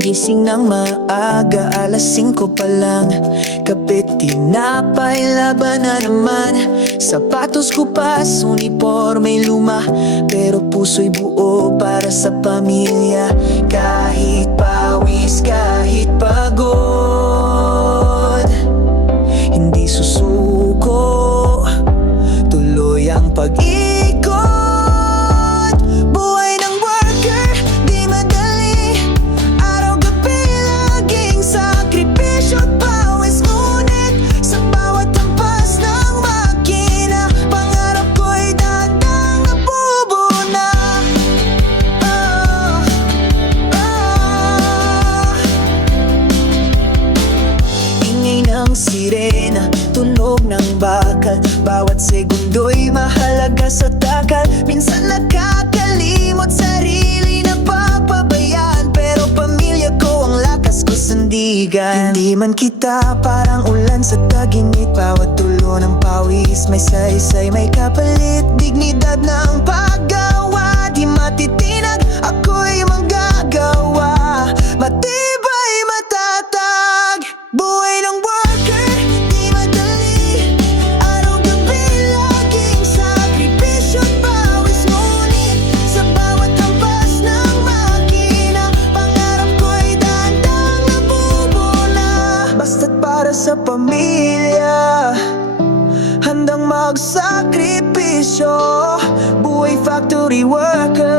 Gising ng maaga, alas 5 pa lang. Kape, tinapay, laban na naman. Sapatos ko pa, uniforme luma, pero puso'y buo para sa pamilya. Kahit pawis, kahit pagod, hindi susuko, tuloy ang pag-ikot. Buhay ng worker, di madali. Araw-gabi laging sakripisyo at pawis. Ngunit sa bawat hampas ng makina, pangarap ko'y dahan-dahang nabubuna. Ingay ng sirena, tunog ng bakal, bawat segundo'y mahalaga sa takal. Minsan nakakalimot, sarili napapabayaan, pero pamilya ko ang lakas ko sandigan. Hindi man kita parang ulan sa tag-init, bawat tulo ng pawis may saysay, may kapalit. Dignidad ng paggawa, di matitinag, ako'y manggagawa. Matibay, matatag, buhay ng worker, di madali. Araw-gabi laging sakripisyo at pawis. Ngunit sa bawat hampas ng makina, pangarap ko'y dahan-dahang nabubuna. Basta't para sa pamilya, handang magsakripisyo. Buhay factory worker,